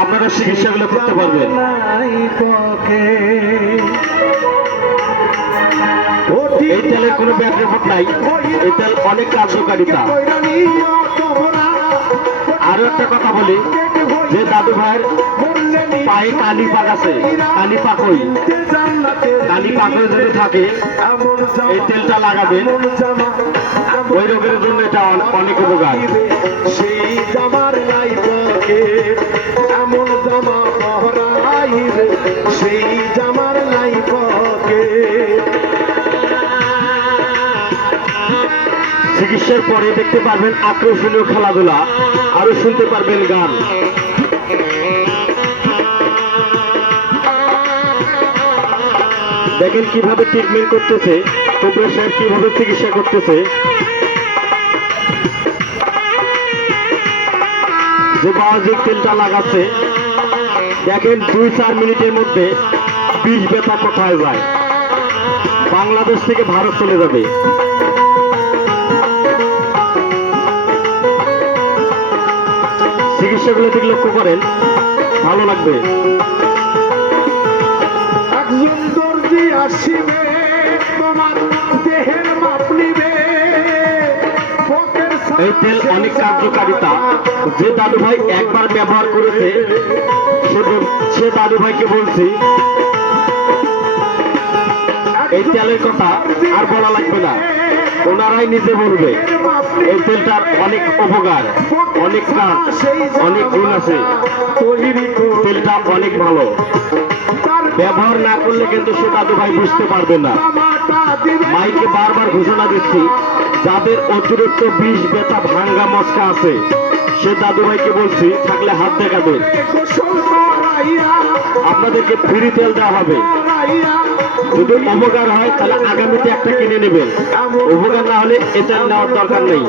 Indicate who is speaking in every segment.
Speaker 1: আপনারা চিকিৎসাগুলো করতে পারবেন। এই তেলের কোনো ব্যাক রিপোর্ট নাই। এই তেল অনেক কার্যকারিতা। আরও একটা কথা বলি, যে দাদু ভাইয়ের পায়ে কালি পাক আছে, কালি পাকই কালি পাকই যদি থাকে, এই তেলটা লাগাবেন, ওই রোগের জন্য এটা অনে- অনেক উপকার।
Speaker 2: সেই জামার নাই
Speaker 1: চিকিৎসার পরে দেখতে পারবেন আকর্ষণীয় খেলাধুলা, আরও শুনতে পারবেন গান। দেখেন কীভাবে ট্রিটমেন্ট করতেছে তোমরা সাহেব কীভাবে চিকিৎসা করতেছে। যে বাওয়াজিক তেলটা লাগাচ্ছে দেখেন দুই চার মিনিটের মধ্যে বিষ ব্যথা কোথায় যায়? বাংলাদেশ থেকে ভারত চলে যাবে। চিকিৎসাগুলো দিকে লক্ষ্য করেন, ভালো লাগবে।
Speaker 2: একজন দর্জি আসিবে তোমার
Speaker 1: এই তেল অনেক কার্যকারিতা। যে দাদু ভাই একবার ব্যবহার করেছে, সে দাদু ভাইকে বলছি, এই তেলের কথা আর বলা লাগবে না। ওনারাই নিজে বলবে, এই তেলটার অনেক উপকার, অনেক কাজ, অনেক গুণ আছে। তেলটা অনেক ভালো। ব্যবহার না করলে কিন্তু সে দাদু ভাই বুঝতে পারবে না। মাইকে বারবার ঘোষণা দিচ্ছি যাদের অতিরিক্ত বিষ, ব্যথা, ভাঙ্গা মস্কা আছে, সে দাদু ভাইকে বলছি, থাকলে হাত দেখাবে। আপনাদেরকে ফ্রি তেল দেওয়া হবে। যদি উপকার হয়, তাহলে আগামীতে একটা কিনে নেবেন। উপকার না হলে এটা নেওয়ার দরকার নেই।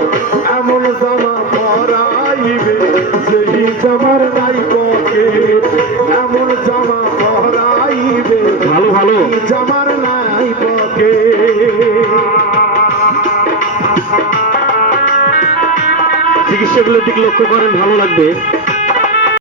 Speaker 2: এমন জামা
Speaker 1: চিকিৎসাগুলোর দিকে লক্ষ্য করেন ভালো লাগবে।